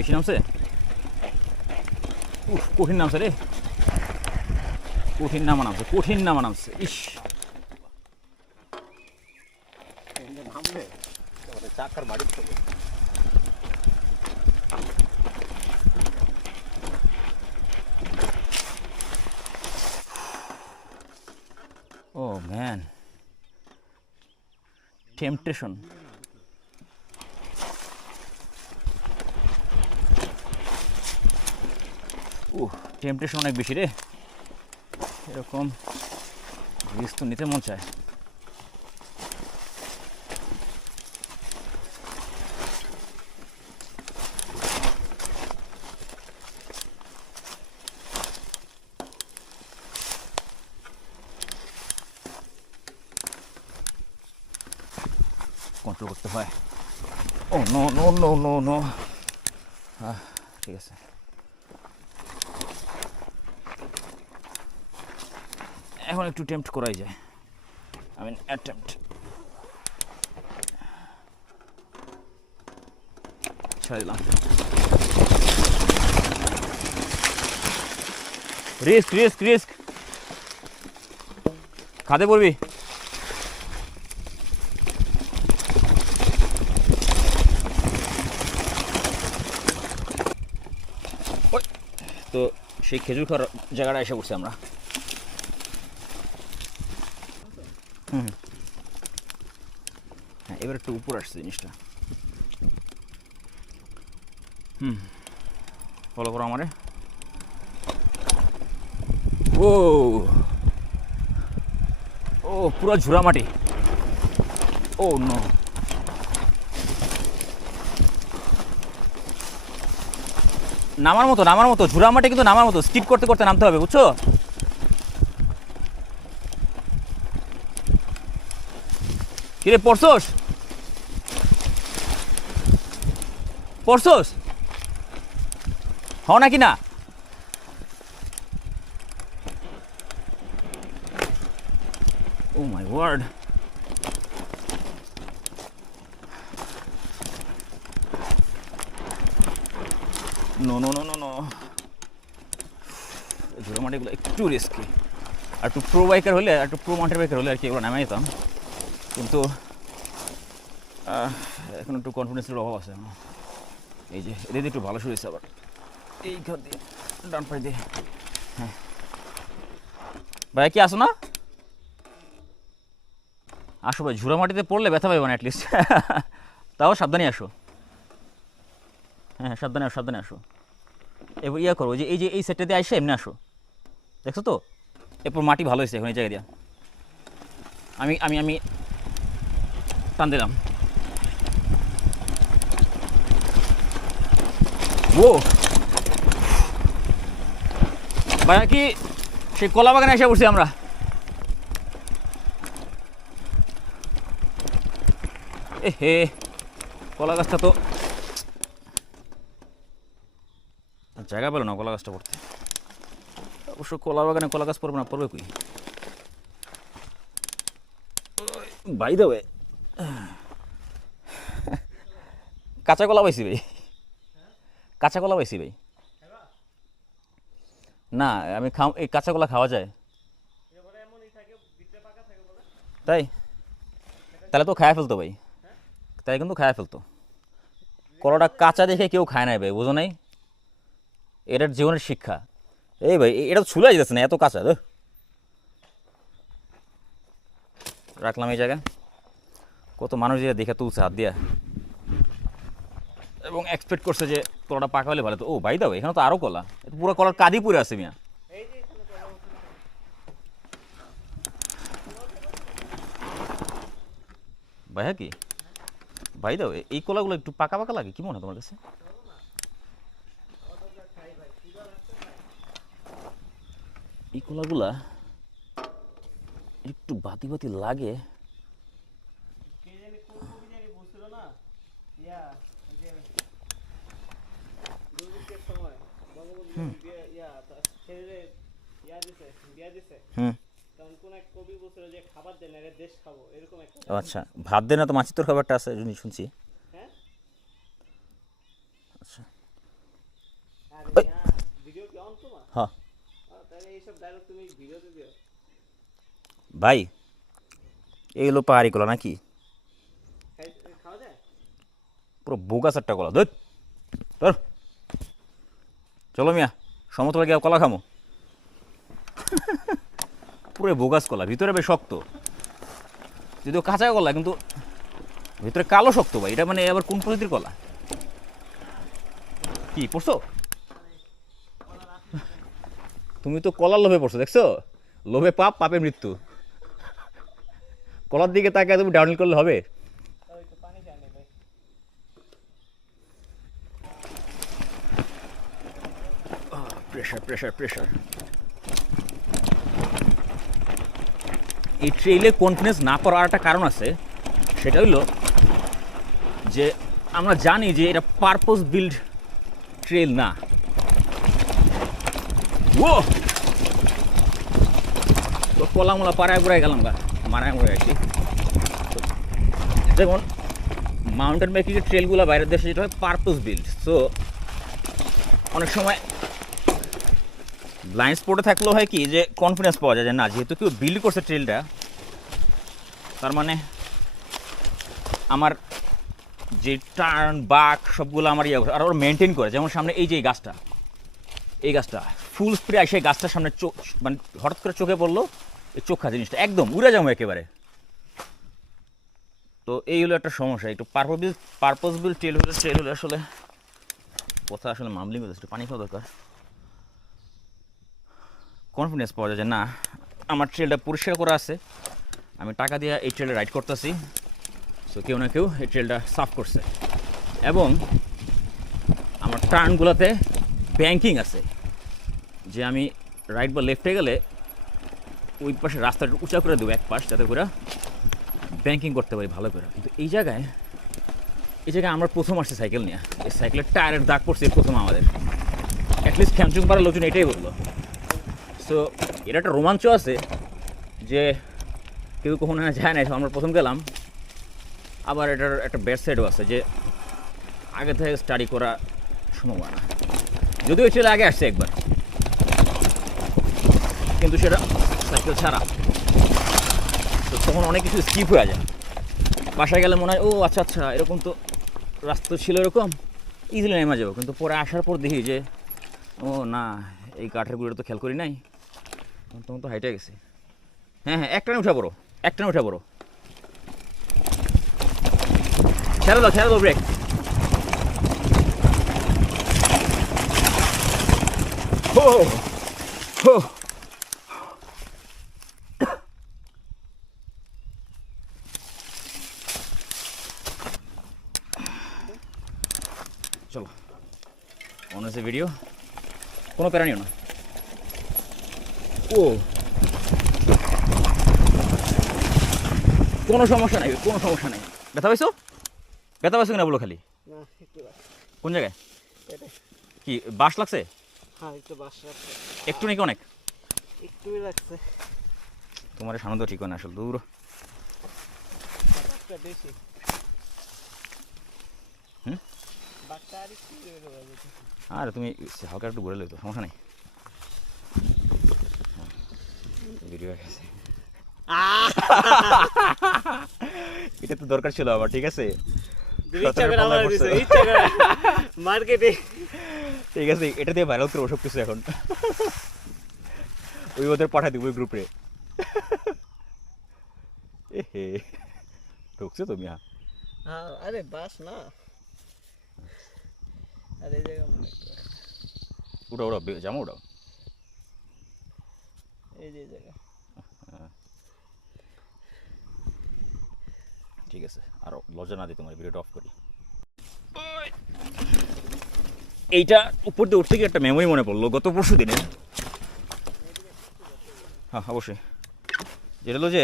বেশি নামছে উফ, কঠিন নামছে রে। কঠিন নামা নামছে কঠিন নামা নামছে ইস। ও ম্যান টেম্পটেশন ও টেম্পটেশন অনেক বেশি রে। এরকম রিস্ক তো নিতে মন চায়। কন্ট্রোল করতে হয়। ও no no no no no ঠিক আছে। এখন একটু টেম্পট করাই যায়। আই মিন অ্যাটেম্পট ছেড়ে দিলাম। রিস্ক রিস্ক রিস্ক খাদে পড়বি। তো সেই খেজুর খাওয়ার জায়গাটা এসে পড়ছি আমরা। হ্যাঁ এবার একটু উপর আসছে জিনিসটা। হুম। ফলো করো আমারে। ও। ও, পুরো ঝুরা মাটি। Oh, no. নামার মতো নামার মতো ঝুরা মাটি কিন্তু নামার মতো স্কিপ করতে করতে নামতে হবে, বুঝছ? কিরে, পড়ছস? পড়ছস? হ নাকি না? ও my word no no no no no ঝুড়ো মাটিগুলো একটু রিস্কি আর একটু প্রো বাইকার হলে, আর একটু প্রো মাউন্টেন বাইকার হলে আর কি এগুলো নামাই যেতাম। কিন্তু এখন একটু কনফিডেন্সের অভাব আছে। এই যে এদের একটু ভালো শুরু আবার। এই ঘর দিয়ে, ডান পাশ দিয়ে। হ্যাঁ। ভাই, কি আসো না? আসো ভাই, ঝুড়া মাটিতে পড়লে ব্যথা পাইব না অ্যাটলিস্ট তাও সাবধানে আসো। হ্যাঁ সাবধানে আসো সাবধানে আসো। এবার ইয়া করো যে, এই যে, এই সেটটা দিয়ে আসে এমনি আসো। দেখছ তো? এরপর মাটি ভালো হয়েছে এখন এই জায়গা দিয়া। আমি আমি আমি টান দিলাম। ও। ভাইয়া কি সেই কলা বাগানে এসে পড়ছি আমরা? এ হে, কলা গাছটা তো জায়গা পেল না কলা গাছটা পড়তে। অবশ্য কলা বাগানে কলা গাছ পড়বে না, পড়বে কই? বাই দেবে কাঁচা কলা পাইছি ভাই। কাঁচা কলা পাইছি ভাই। না, আমি খাও এই কাঁচা কলা খাওয়া যায়। তাই? তাহলে তো খায়া ফেলতো ভাই। তাই কিন্তু খায়া ফেলতো। কলাটা কাঁচা দেখে কেউ খায় না ভাই, বুঝো নাই? এটার জীবনের শিক্ষা। এই ভাই এটা তো ছুলে যেতেছে না, এত কাঁচা। রাখলাম এই জায়গায়। কত মানুষ যে দেখে তুলছে হাত দিয়া। এবং এক্সপেক্ট করছে যে কলাটা পাকা হলে ভালো। তো, ও ভাই দাও এখানে তো আরও কলা। পুরো কলার কাদি পুরে আছে মিয়া। ভাইয়া কি? ভাই দাও এই কলাগুলো একটু পাকা পাকা লাগে, কি মনে হয় তোমার কাছে? এই কলাগুলা একটু বাতি বাতি লাগে কে জানি কোন কবি জানি বলছিল না ইয়া ওই যে দুর্ভিক্ষের সময় বঙ্গবন্ধু বিয়ে- ইয়া তার ছেলেরে ইয়া দিছে বিয়া দিছে হুম তখন কোন এক কবি বলছিল যে খাবার দেন আগে দেশ খাব এরকম একটা ও আচ্ছা ভাত দে না তো মাছির তোর খাবারটা আছে শুনি শুনছি। হ্যাঁ? আচ্ছা। হ্যাঁ ভাই এই হলো পাহাড়ি কলা নাকি? পুরো বোগাস একটা কলা ধর। চলো মিয়া, সমতলা গিয়ে কলা খামো। পুরো বোগাস কলা, ভিতরে বেশ শক্ত। যদিও কাঁচা কলা, কিন্তু ভিতরে কালো শক্ত ভাই, এটা মানে আবার কোন প্রকৃতির কলা? কি, পড়ছো? তুমি তো কলার লোভে পড়ছো, দেখছ? লোভে পাপ, পাপে মৃত্যু। কলার দিকে তাকে তুমি ডাউনলোড করলে হবে তাও একটু পানি খাই নি ভাই প্রেশার প্রেশার প্রেশার এই ট্রেইলে কনফিডেন্স না করার একটা কারণ আছে, সেটা হলো যে আমরা জানি যে এটা পারপোজ বিল্ড ট্রেল না। ও তো কলামলা পাড়ায় পুরায় গেলাম গা, মারায় মরে আর কি যেমন মাউন্টেন বাইকিংয়ের ট্রেলগুলো বাইরের দেশে যেটা হয় পারপোজ বিল্ড সো অনেক সময় ব্লাইন্ড স্পটে থাকলেও হয় কি, যে কনফিডেন্স পাওয়া যায় যে না, যেহেতু কেউ বিল্ড করছে ট্রেলটা তার মানে আমার যে টার্ন বাক, সবগুলো আমার ইয়ে আর ওরা মেনটেন করে। যেমন সামনে এই যে এই গাছটা এই গাছটা ফুল স্প্রে এই গাছটার সামনে চোখ মানে হঠাৎ করে চোখে পড়ল, এই চোখা জিনিসটা, একদম উড়ে যাব একেবারে। তো এই হলো একটা সমস্যা, একটু পারপোজ পারপোজ বিল ট্রেল হলে ট্রেল হলে আসলে কথা আসলে মামলিং হচ্ছে পানি খাওয়া দরকার। কনফিডেন্স পাওয়া যায় যে, না, আমার ট্রেলটা পরিষ্কার করা আছে। আমি টাকা দিয়ে এই ট্রেলটা রাইড করতেছি। সো কেউ না কেউ এই ট্রেলটা সাফ করছে। এবং আমার টার্নগুলোতে ব্যাংকিং আছে। যে, আমি রাইট বা লেফটে গেলে ওই পাশে রাস্তাটা উঁচা করে দেবো এক পাশ, যাতে করে ব্যাংকিং করতে পারি ভালো করে। কিন্তু এই জায়গায় এই জায়গায় আমরা প্রথম আসছি সাইকেল নিয়ে। এই সাইকেলের টায়ারের দাগ পড়ছে প্রথম আমাদের। অ্যাটলিস্ট খ্যামচুং পাড়ার লোকজন এটাই বলল। সো এটা একটা রোমাঞ্চ আছে যে কেউ কখনো না যায় না আমরা প্রথম গেলাম। আবার এটার একটা ব্যাড সাইডও আছে যে আগে থেকে স্টাডি করা সম্ভাবনা যদিও ছেলে আগে আসছে একবার। কিন্তু সেটা সাইকেল ছাড়া। তো তখন অনেক কিছু স্কিপ হয়ে যায়। বাসায় গেলে মনে হয়, ও আচ্ছা আচ্ছা এরকম তো রাস্তা ছিল এরকম ইজিলি নেমে যাব। কিন্তু পরে আসার পর দেখি যে, ও, না, এই কাঠের গুঁড়ো তো খেয়াল করি নাই। তখন তো হাইটে গেছে। হ্যাঁ হ্যাঁ একটানে উঠা পড়ো একটানে উঠা পড়ো। ছেড়ে দাও ছেড়ে দাও ব্রেক হো হো চলো। অন হয়েছে ভিডিও কোনো প্যারা নিও না। ও কোনো সমস্যা নাই কোনো সমস্যা নাই। ব্যথা পাইছো? ব্যথা পাইছো কিনা বলো খালি? একটু কোন জায়গায়? কি বাস লাগছে? হ্যাঁ একটু বাস নাকি অনেক? রাখছে তোমার সানন্দ ঠিক হয় না আসলে দূর। একটু আর তুমি হালকা একটু ঘুরে লইতো সমস্যা নেই। ভিডিও গেছে। এটা তো দরকার ছিল আমার ঠিক আছে? মার্কেটে। ঠিক আছে এটা দিয়ে ভাইরাল করব সব কিছু এখন। ওই ওদের পাঠাই দিব ওই গ্রুপে এ হে ঢুকছে তুমি হ্যাঁ? হ্যাঁ আরে বাস না। আরে উড়াও উড়াও জামা উড়াও। এই যে জায়গা। ঠিক আছে আর লজ্জা না দিই তোমার ভিডিওটা অফ করি। এইটা উপর দিয়ে উঠতে গিয়ে একটা মেমোরি মনে পড়ল গত পরশু দিনে। হ্যাঁ অবশ্যই। যেটা হলো যে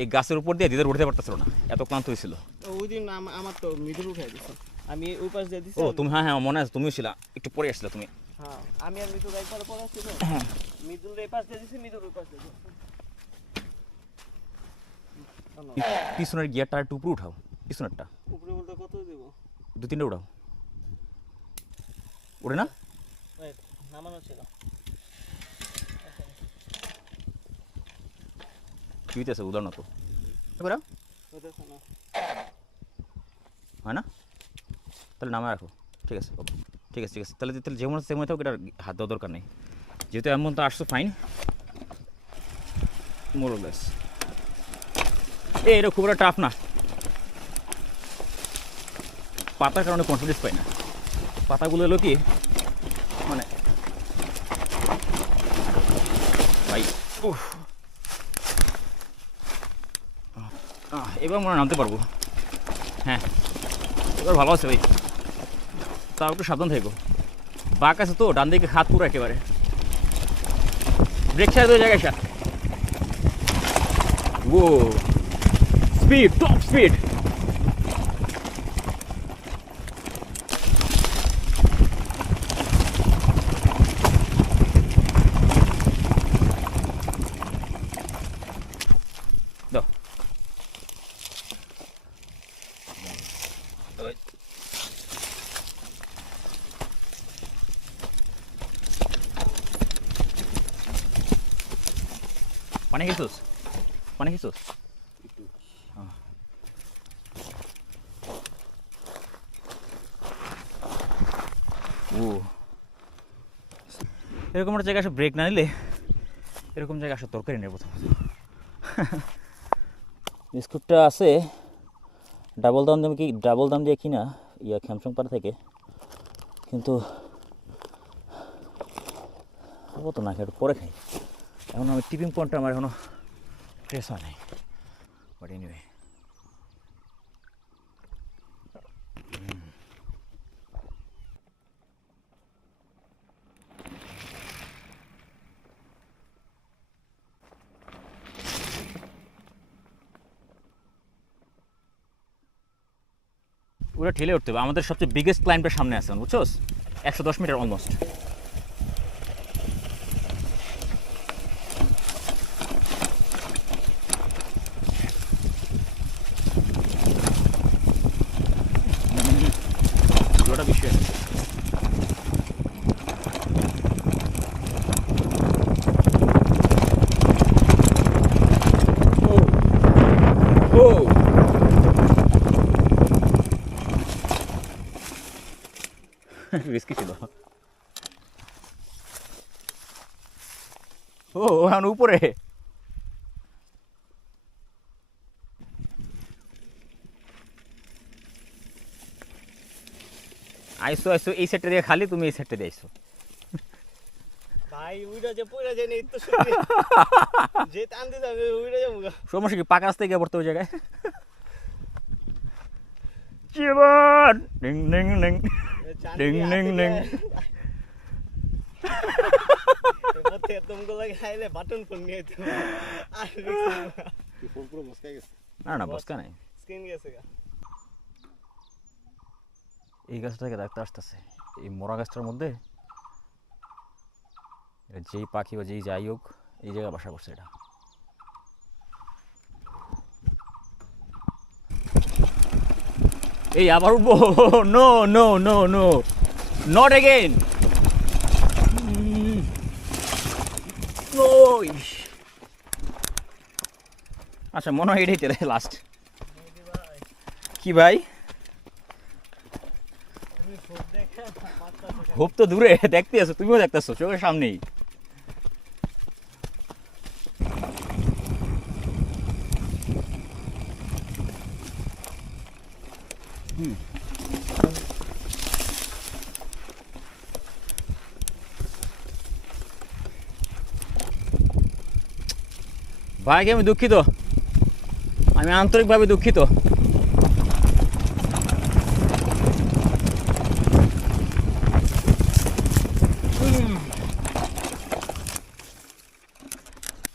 এই গাছের উপর দিয়ে দিদার উঠতে পারতেছিল না এত ক্লান্ত হয়েছিল। ওই দিন আমার তো মিডল উঠাই দিছে। আমি ওই পাশ দিয়ে ও তুমি হ্যাঁ হ্যাঁ মনে আছে তুমিও ছিল একটু পরে আসলে তুমি। হ্যাঁ আমি আর মিডল একবার পরে আসছি তো মিডল এই পাশ দিয়ে দিছি মিডল ওই পাশ দিয়ে। পিছনের গিয়ারটা একটু উপরে উঠাও পিছনেরটা। উপরে বলতে কত দিব? দু তিনটে উঠাও উঠে না? নামানো ছিল। কি হইতেছে? উদাহরণ তো। হয় না? তাহলে নামে রাখো। ঠিক আছে ওকে। ঠিক আছে ঠিক আছে। তাহলে তাহলে যেমন তেমন থাকুক, এটা হাত দেওয়া দরকার নেই। যেহেতু এমন তো আসছো ফাইন মোরলেস এ এটা খুব একটা টাফ না। পাতার কারণে কনফিডেন্স পাই না। পাতাগুলো এলো কি মানে ভাই। এবার হয় নামতে পারব। হ্যাঁ। এবার ভালো আছে, ভাই। তাও একটু সাবধান থাকব। বাঁক আছে তো, ডান দিকে হাত পুরো একেবারে। ব্রেক দুই জায়গায় সার ও স্পিড টপ স্পিড পানি খেয়েছিস পানি ও। এরকম একটা জায়গায় আসে ব্রেক না নিলে এরকম জায়গায় আসে, তরকারি নেই প্রথম বিস্কুটটা আছে। ডাবল দাম দিয়ে কি, ডাবল দাম দিয়ে কিনা, ইয়া পাড়া থেকে। কিন্তু তো না, একটু পরে খাই। এখন আমি টিপিং পয়েন্টটা আমার এখনও ট্রেস হয় নাই। বাট এনিওয়ে ওরা ঠেলে উঠতে হবে। আমাদের সবচেয়ে বিগেস্ট ক্লাইম্পের সামনে আছে বুঝছোস? একশো দশ মিটার অলমোস্ট রিস্কি ছিল ও এখন উপরে। আইসো আইসো এই সেটটা দিয়ে খালি তুমি এই সেটটা দিয়ে আইসো। ভাই উইটা যে পয়রা যে নেই তো শুনি যে টান দিতে হবে যাব সমস্যা কি পাকা রাস্তায় গিয়ে পড়তে ওই জায়গায়? জীবন! ডিং ডিং ডিং। ডিং পথে তোমগুলো লাগে বাটন ফোন নিয়ে হবে। আর কি ফোন পুরো মস্কাই গেছে না না বসকা নাই স্ক্রিন গেছে গা এই গাছটা থেকে দেখতে আসতেছে। এই মোরা গাছটার মধ্যে যেই পাখি বা যেই যাই হোক এই জায়গায় বাসা করছে এটা। এই আবার উঠবো no no no no. Not again আচ্ছা মনে হয় এটাই তেলে লাস্ট কি ভাই? হোপ তো দূরে দেখতে আছো তুমিও দেখতেছো চোখের সামনেই। হুম। ভাইকে আমি দুঃখিত? আমি আন্তরিকভাবে দুঃখিত।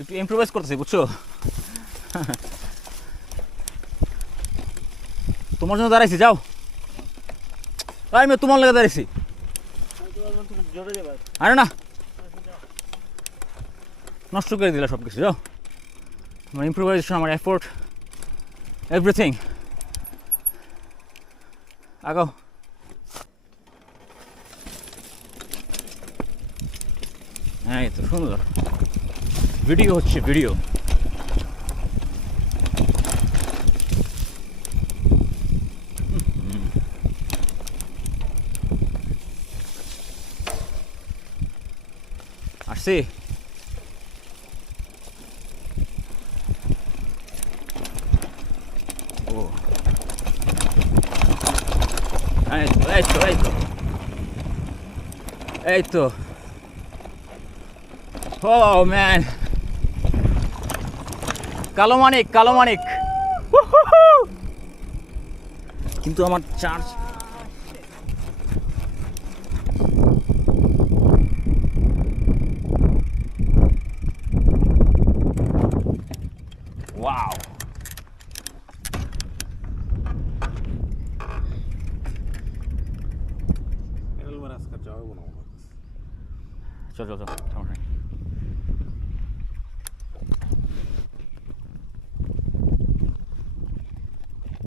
একটু ইম্প্রোভাইজ করতেছি বুঝছ? তোমার জন্য দাঁড়াইছি, যাও। আমি তোমার লাগে দাঁড়াইছি। আরে না। নষ্ট করে দিলা সব কিছু যাও। আমার ইম্প্রোভাইজেশন আমার এফোর্ট এভরিথিং আগাও। হ্যাঁ এই তো সুন্দর। ভিডিও হচ্ছে ভিডিও। আসছি ও এই তো এই তো এই তো এই তো ও ম্যান কালো মানিক কালো মানিক কিন্তু আমার চার্জ